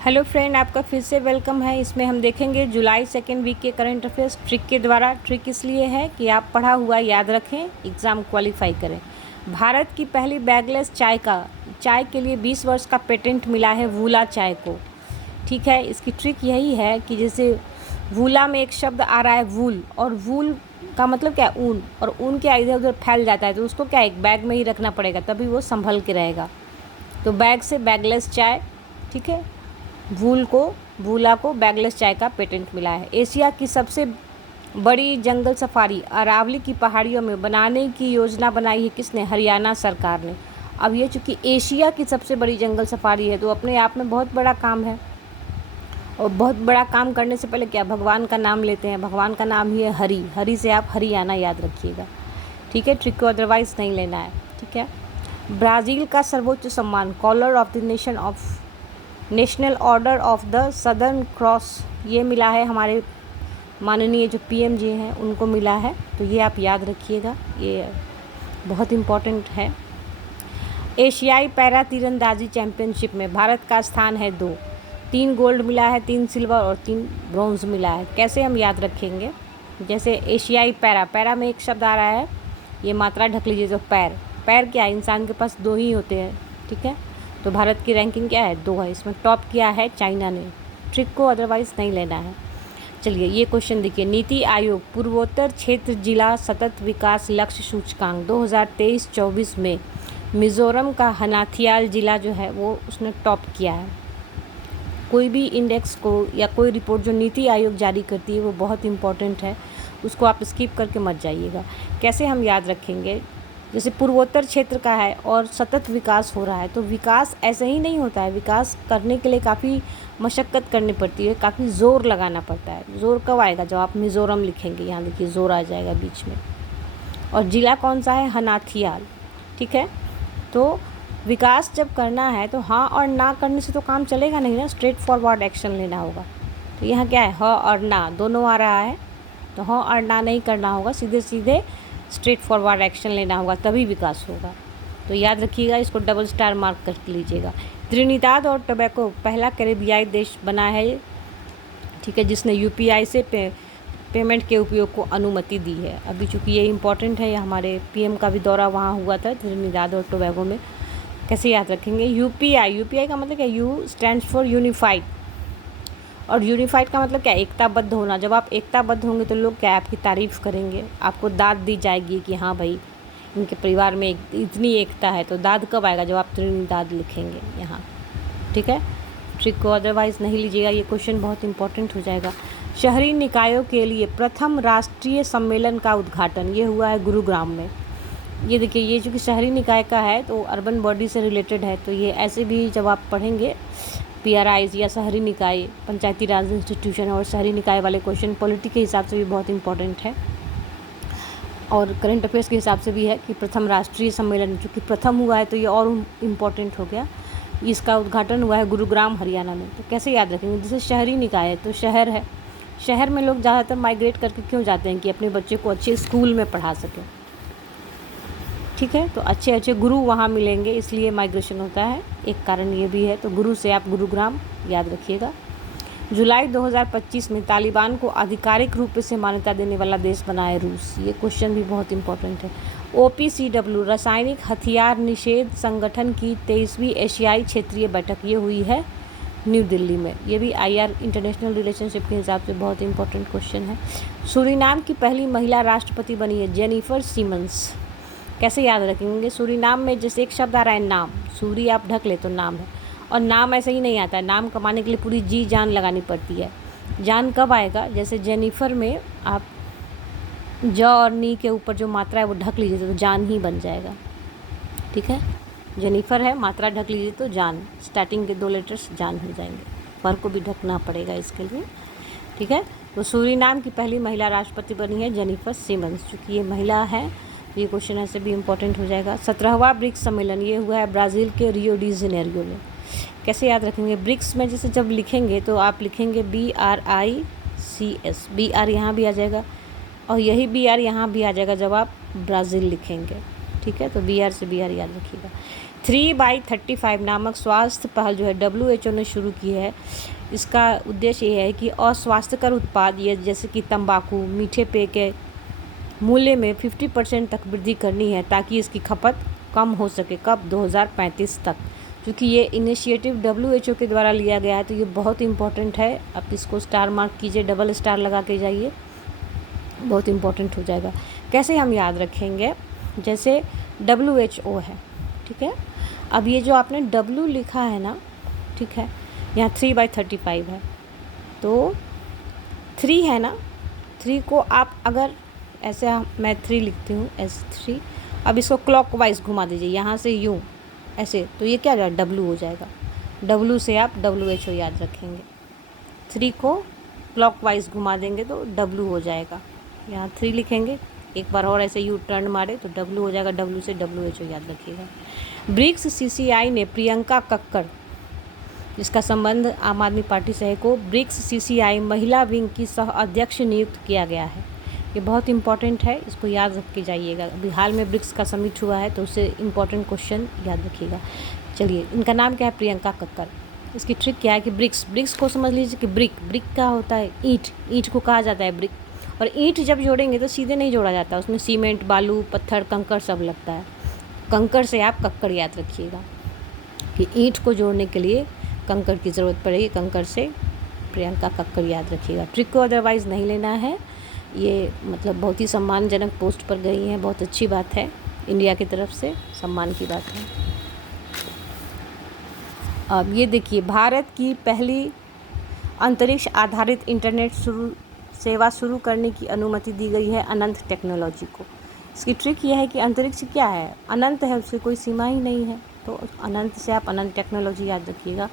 Hello friend, आपका फिर से वेलकम है। इसमें हम देखेंगे जुलाई सेकेंड वीक के करंट अफेयर्स ट्रिक के द्वारा। ट्रिक इसलिए है कि आप पढ़ा हुआ याद रखें, एग्ज़ाम क्वालिफाई करें। भारत की पहली बैगलेस चाय के लिए 20 वर्ष का पेटेंट मिला है वूला चाय को। ठीक है, इसकी ट्रिक यही है कि जैसे वूला में एक शब्द आ रहा है वूल, और वूल का मतलब क्या है? ऊन, और ऊन क्या इधर उधर फैल जाता है तो उसको क्या एक बैग में ही रखना पड़ेगा, तभी वो संभल के रहेगा। तो बैग से बैगलेस चाय। ठीक है, वूला को बैगलेस चाय का पेटेंट मिला है। एशिया की सबसे बड़ी जंगल सफारी अरावली की पहाड़ियों में बनाने की योजना बनाई है किसने? हरियाणा सरकार ने। अब ये चूँकि एशिया की सबसे बड़ी जंगल सफारी है तो अपने आप में बहुत बड़ा काम है, और बहुत बड़ा काम करने से पहले क्या भगवान का नाम लेते हैं। भगवान का नाम ही है हरि। हरि से आप हरियाणा याद रखिएगा। ठीक है, ट्रिक को अदरवाइज़ नहीं लेना है। ठीक है, ब्राज़ील का सर्वोच्च सम्मान Collar of the National Order of the Southern Cross ये मिला है हमारे माननीय जो पीएम जी हैं उनको मिला है। तो ये आप याद रखिएगा, ये बहुत इम्पोर्टेंट है। एशियाई पैरा तीरंदाजी चैंपियनशिप में भारत का स्थान है 2। 3 गोल्ड मिला है, 3 सिल्वर और 3 ब्रॉन्ज मिला है। कैसे हम याद रखेंगे? जैसे एशियाई पैरा में एक शब्द आ रहा है, ये मात्रा ढक लीजिए। तो पैर क्या है? इंसान के पास 2 ही होते हैं। ठीक है, तो भारत की रैंकिंग क्या है? 2 है। इसमें टॉप किया है चाइना ने। ट्रिक को अदरवाइज़ नहीं लेना है। चलिए ये क्वेश्चन देखिए। नीति आयोग पूर्वोत्तर क्षेत्र जिला सतत विकास लक्ष्य सूचकांक 2023-24 में मिज़ोरम का हनाथियाल जिला जो है वो उसने टॉप किया है। कोई भी इंडेक्स को या कोई रिपोर्ट जो नीति आयोग जारी करती है वो बहुत इंपॉर्टेंट है, उसको आप स्किप करके मत जाइएगा। कैसे हम याद रखेंगे? जैसे पूर्वोत्तर क्षेत्र का है और सतत विकास हो रहा है, तो विकास ऐसे ही नहीं होता है। विकास करने के लिए काफ़ी मशक्क़त करनी पड़ती है, काफ़ी ज़ोर लगाना पड़ता है। ज़ोर कब आएगा? जब आप मिज़ोरम लिखेंगे। यहाँ देखिए ज़ोर आ जाएगा बीच में। और ज़िला कौन सा है? हनाथियाल। ठीक है, तो विकास जब करना है तो हाँ और ना करने से तो काम चलेगा नहीं ना, स्ट्रेट फॉरवर्ड एक्शन लेना होगा। तो यहाँ क्या है? ह और ना दोनों आ रहा है, तो हाँ और ना नहीं करना होगा, सीधे सीधे स्ट्रेट फॉरवर्ड एक्शन लेना होगा, तभी विकास होगा। तो याद रखिएगा, इसको डबल स्टार मार्क कर लीजिएगा। त्रिनिदाद और टोबैको पहला कैरेबियाई देश बना है, ठीक है, जिसने यूपीआई से पेमेंट के उपयोग को अनुमति दी है। अभी चूँकि ये इम्पोर्टेंट है, हमारे पीएम का भी दौरा वहाँ हुआ था त्रिनिदाद और टोबैको में। कैसे याद रखेंगे? यूपीआई का मतलब क्या? यू स्टैंड्स फॉर यूनिफाइड, और यूनिफाइड का मतलब क्या? एकताबद्ध होना। जब आप एकताबद्ध होंगे तो लोग क्या आपकी तारीफ़ करेंगे, आपको दाद दी जाएगी कि हाँ भाई इनके परिवार में इतनी एकता है। तो दाद कब आएगा? जब आप त्रिनिदाद लिखेंगे यहाँ। ठीक है, ट्रिक को अदरवाइज़ नहीं लीजिएगा, ये क्वेश्चन बहुत इंपॉर्टेंट हो जाएगा। शहरी निकायों के लिए प्रथम राष्ट्रीय सम्मेलन का उद्घाटन ये हुआ है गुरुग्राम में। ये देखिए, ये चूँकि शहरी निकाय का है तो अर्बन बॉडी से रिलेटेड है, तो ये ऐसे भी जब आप पढ़ेंगे पीआरआईज या शहरी निकाय, पंचायती राज इंस्टीट्यूशन और शहरी निकाय वाले क्वेश्चन पॉलिटी के हिसाब से भी बहुत इंपॉर्टेंट है, और करंट अफेयर्स के हिसाब से भी है कि प्रथम राष्ट्रीय सम्मेलन चूँकि प्रथम हुआ है तो ये और इम्पॉर्टेंट हो गया। इसका उद्घाटन हुआ है गुरुग्राम हरियाणा में। तो कैसे याद रखेंगे? जैसे शहरी निकाय है तो शहर है, शहर में लोग ज़्यादातर माइग्रेट करके क्यों जाते हैं? कि अपने बच्चे को अच्छे स्कूल में पढ़ा सकें। ठीक है, तो अच्छे अच्छे गुरु वहाँ मिलेंगे, इसलिए माइग्रेशन होता है, एक कारण ये भी है। तो गुरु से आप गुरुग्राम याद रखिएगा। जुलाई 2025 में तालिबान को आधिकारिक रूप से मान्यता देने वाला देश बना है रूस। ये क्वेश्चन भी बहुत इंपॉर्टेंट है। OPCW रासायनिक हथियार निषेध संगठन की 23वीं एशियाई क्षेत्रीय बैठक ये हुई है न्यू दिल्ली में। ये भी IR इंटरनेशनल रिलेशनशिप के हिसाब से बहुत इंपॉर्टेंट क्वेश्चन है। सूरीनाम की पहली महिला राष्ट्रपति बनी है जेनिफर सिमन्स। कैसे याद रखेंगे? सूरीनाम में जैसे एक शब्द आ रहा है नाम, सूरी आप ढक ले तो नाम है, और नाम ऐसे ही नहीं आता है। नाम कमाने के लिए पूरी जी जान लगानी पड़ती है। जान कब आएगा? जैसे जेनिफर में आप ज और नी के ऊपर जो मात्रा है वो ढक लीजिए तो जान ही बन जाएगा। ठीक है, जेनिफर है, मात्रा ढक लीजिए तो जान, स्टार्टिंग के 2 लेटर्स जान हो जाएंगे। पर को भी ढकना पड़ेगा इसके लिए। ठीक है, तो सूरीनाम की पहली महिला राष्ट्रपति बनी है जेनिफर सिमन्स। चूँकि ये महिला है तो ये क्वेश्चन ऐसे भी इम्पोर्टेंट हो जाएगा। 17वां ब्रिक्स सम्मेलन ये हुआ है ब्राज़ील के रियो डी जेनेरियो में। कैसे याद रखेंगे? ब्रिक्स में जैसे जब लिखेंगे तो आप लिखेंगे BRICS, BR यहाँ भी आ जाएगा, और यही BR यहाँ भी आ जाएगा जब आप ब्राज़ील लिखेंगे। ठीक है, तो BR से BR याद रखिएगा। 3/35 नामक स्वास्थ्य पहल जो है WHO ने शुरू की है। इसका उद्देश्य ये है कि अस्वास्थ्यकर उत्पाद ये जैसे कि तंबाकू, मीठे पेय के मूल्य में 50% तक वृद्धि करनी है ताकि इसकी खपत कम हो सके। कब? 2035 तक। क्योंकि ये इनिशिएटिव WHO के द्वारा लिया गया है तो ये बहुत इम्पोर्टेंट है। आप इसको स्टार मार्क कीजिए, डबल स्टार लगा के जाइए, बहुत इम्पोर्टेंट हो जाएगा। कैसे हम याद रखेंगे? जैसे WHO है, ठीक है। अब ये जो आपने W लिखा है ना, ठीक है, यहाँ 3/35 है तो 3 है ना, 3 को आप अगर ऐसे मैं 3 लिखती हूँ S3, अब इसको क्लॉकवाइज घुमा दीजिए यहाँ से यूँ ऐसे, तो ये क्या हो जाएगा? W हो जाएगा। W से आप WHO याद रखेंगे। 3 को क्लॉकवाइज घुमा देंगे तो W हो जाएगा। यहाँ 3 लिखेंगे, एक बार और ऐसे यू टर्न मारे तो W हो जाएगा। W से WHO याद रखिएगा। ब्रिक्स CCI ने प्रियंका कक्कड़, जिसका संबंध आम आदमी पार्टी से है, को ब्रिक्स CCI महिला विंग की सह अध्यक्ष नियुक्त किया गया है। ये बहुत इंपॉर्टेंट है, इसको याद रख के जाइएगा। अभी हाल में ब्रिक्स का समिट हुआ है तो उससे इम्पोर्टेंट क्वेश्चन याद रखिएगा। चलिए, इनका नाम क्या है? प्रियंका कक्कड़। इसकी ट्रिक क्या है कि ब्रिक्स को समझ लीजिए कि ब्रिक क्या होता है? ईंट को कहा जाता है ब्रिक। और ईंट जब जोड़ेंगे तो सीधे नहीं जोड़ा जाता, उसमें सीमेंट, बालू, पत्थर, कंकड़ सब लगता है। कंकड़ से आप कक्कड़ याद रखिएगा कि ईंट को जोड़ने के लिए कंकड़ की ज़रूरत पड़ेगी। कंकड़ से प्रियंका कक्कड़ याद रखिएगा। ट्रिक को अदरवाइज़ नहीं लेना है। ये मतलब बहुत ही सम्मानजनक पोस्ट पर गई हैं, बहुत अच्छी बात है, इंडिया की तरफ से सम्मान की बात है। अब ये देखिए, भारत की पहली अंतरिक्ष आधारित इंटरनेट सेवा शुरू करने की अनुमति दी गई है अनंत टेक्नोलॉजी को। इसकी ट्रिक यह है कि अंतरिक्ष क्या है? अनंत है, उसकी कोई सीमा ही नहीं है, तो अनंत से आप अनंत टेक्नोलॉजी याद रखिएगा।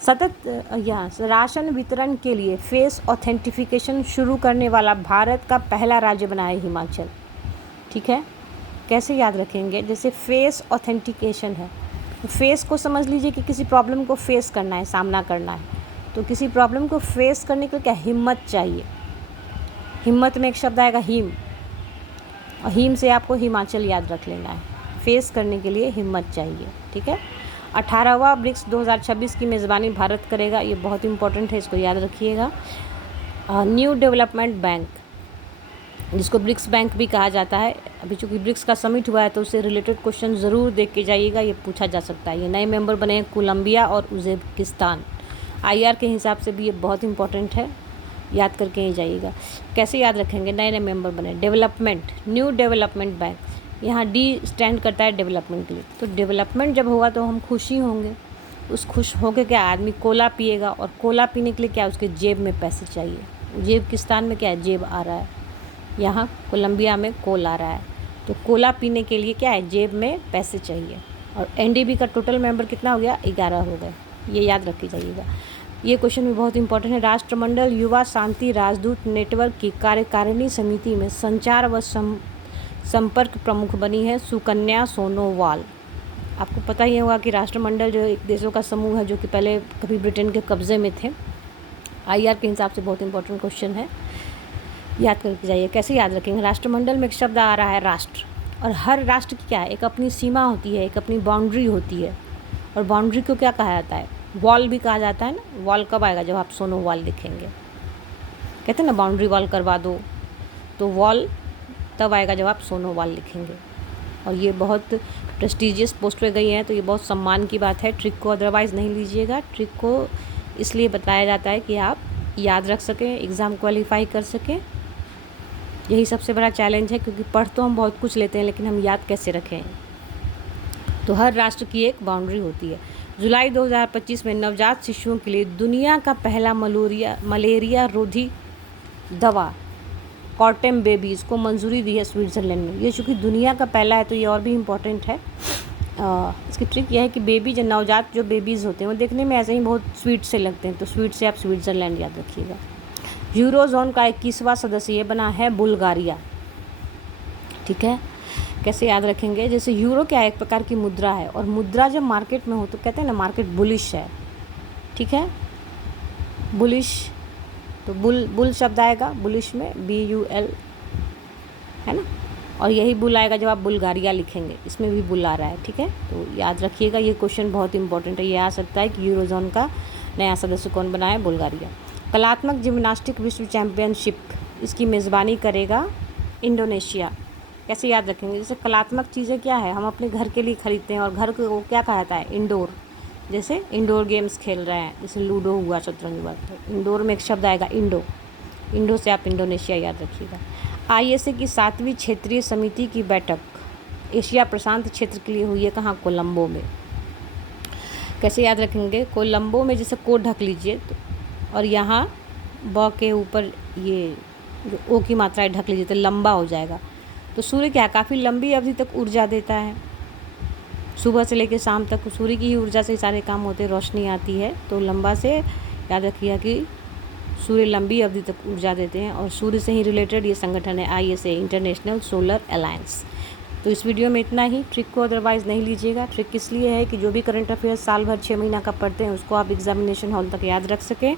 सतत यहाँ राशन वितरण के लिए फेस ऑथेंटिफिकेशन शुरू करने वाला भारत का पहला राज्य बना है हिमाचल, ठीक है। कैसे याद रखेंगे? जैसे फेस ऑथेंटिकेशन है, फेस को समझ लीजिए कि किसी प्रॉब्लम को फेस करना है, सामना करना है। तो किसी प्रॉब्लम को फेस करने के लिए क्या? हिम्मत चाहिए। हिम्मत में एक शब्द आएगा हिम, और हिम से आपको हिमाचल याद रख लेना है। फेस करने के लिए हिम्मत चाहिए, ठीक है। 18वां ब्रिक्स 2026 की मेज़बानी भारत करेगा, ये बहुत इंपॉर्टेंट है, इसको याद रखिएगा। न्यू डेवलपमेंट बैंक, जिसको ब्रिक्स बैंक भी कहा जाता है, अभी चूँकि ब्रिक्स का समिट हुआ है तो उससे रिलेटेड क्वेश्चन ज़रूर देख के जाइएगा, ये पूछा जा सकता है। ये नए मेंबर बने हैं कोलंबिया और उज़्बेकिस्तान। IR के हिसाब से भी ये बहुत इंपॉर्टेंट है, याद करके ही जाइएगा। कैसे याद रखेंगे? नए नए मेंबर बने। डेवलपमेंट, न्यू डेवलपमेंट बैंक, यहाँ D स्टैंड करता है डेवलपमेंट के लिए। तो डेवलपमेंट जब होगा तो हम खुश ही होंगे। उस खुश होकर क्या आदमी कोला पिएगा, और कोला पीने के लिए क्या? उसके जेब में पैसे चाहिए। उज़्बेकिस्तान में क्या है? जेब आ रहा है। यहाँ कोलंबिया में कोल आ रहा है, तो कोला पीने के लिए क्या है? जेब में पैसे चाहिए। और NDB का टोटल मेंबर कितना हो गया? 11 हो गए, ये याद रख के जाइएगा। ये क्वेश्चन भी बहुत इंपॉर्टेंट है। राष्ट्रमंडल युवा शांति राजदूत नेटवर्क की कार्यकारिणी समिति में संचार व संपर्क प्रमुख बनी है सुकन्या सोनोवाल। आपको पता ही होगा कि राष्ट्रमंडल जो एक देशों का समूह है जो कि पहले कभी ब्रिटेन के कब्ज़े में थे। IR के हिसाब से बहुत इंपॉर्टेंट क्वेश्चन है, याद करके जाइए। कैसे याद रखेंगे? राष्ट्रमंडल में एक शब्द आ रहा है राष्ट्र, और हर राष्ट्र की क्या है? एक अपनी सीमा होती है, एक अपनी बाउंड्री होती है। और बाउंड्री को क्या कहा जाता है? वॉल भी कहा जाता है ना। वॉल कब आएगा? जब आप सोनोवाल लिखेंगे। कहते हैं ना बाउंड्री वॉल करवा दो, तो वॉल तब आएगा जब आप सोनोवाल लिखेंगे। और ये बहुत प्रेस्टिजियस पोस्ट पे गई हैं, तो ये बहुत सम्मान की बात है। ट्रिक को अदरवाइज़ नहीं लीजिएगा। ट्रिक को इसलिए बताया जाता है कि आप याद रख सकें, एग्ज़ाम क्वालिफाई कर सकें। यही सबसे बड़ा चैलेंज है, क्योंकि पढ़ तो हम बहुत कुछ लेते हैं लेकिन हम याद कैसे रखें। तो हर राष्ट्र की एक बाउंड्री होती है। जुलाई 2025 में नवजात शिशुओं के लिए दुनिया का पहला मलेरिया रोधी दवा कॉर्टेम बेबीज़ को मंजूरी दी है स्विट्ज़रलैंड में। ये चूँकि दुनिया का पहला है तो ये और भी इम्पोर्टेंट है। इसकी ट्रिक यह है कि बेबी जो नवजात जो बेबीज़ होते हैं वो देखने में ऐसे ही बहुत स्वीट से लगते हैं, तो स्वीट से आप स्विट्ज़रलैंड याद रखिएगा। यूरोजोन का 21वां सदस्य ये बना है बुल्गारिया, ठीक है। कैसे याद रखेंगे? जैसे यूरो क्या है? एक प्रकार की मुद्रा है, और मुद्रा जब मार्केट में हो तो कहते हैं ना मार्केट बुलिश है, ठीक है। बुलिश, तो बुल शब्द आएगा बुलिश में, BUL, है ना। और यही बुल आएगा जब आप बुल्गारिया लिखेंगे, इसमें भी बुल आ रहा है, ठीक है। तो याद रखिएगा, ये क्वेश्चन बहुत इंपॉर्टेंट है। ये आ सकता है कि यूरोजोन का नया सदस्य कौन बना है, बुल्गारिया। कलात्मक जिम्नास्टिक विश्व चैम्पियनशिप, इसकी मेज़बानी करेगा इंडोनेशिया। कैसे याद रखेंगे, जैसे कलात्मक चीज़ें क्या है, हम अपने घर के लिए खरीदते हैं, और घर को क्या कहा जाता है, इंडोर। जैसे इंडोर गेम्स खेल रहे हैं, जैसे लूडो हुआ, शतरंज हुआ, तो इंडोर में एक शब्द आएगा इंडो। इंडो से आप इंडोनेशिया याद रखिएगा। ISA की 7वीं क्षेत्रीय समिति की बैठक एशिया प्रशांत क्षेत्र के लिए हुई है, कहाँ, कोलंबो में। कैसे याद रखेंगे, कोलंबो में जैसे को ढक लीजिए तो, और यहाँ ब के ऊपर ये जो ओ की मात्रा है ढक लीजिए तो लंबा हो जाएगा। तो सूर्य क्या है, काफ़ी लंबी अवधि तक ऊर्जा देता है, सुबह से लेकर शाम तक सूर्य की ही ऊर्जा से सारे काम होते हैं, रोशनी आती है। तो लंबा से याद रखिएगा कि सूर्य लंबी अवधि तक ऊर्जा देते हैं, और सूर्य से ही रिलेटेड ये संगठन है ISA, इंटरनेशनल सोलर अलायंस। तो इस वीडियो में इतना ही। ट्रिक को अदरवाइज़ नहीं लीजिएगा। ट्रिक इसलिए है कि जो भी करंट अफेयर्स साल भर 6 महीना का पढ़ते हैं उसको आप एग्जामिनेशन हॉल तक याद रख सकें।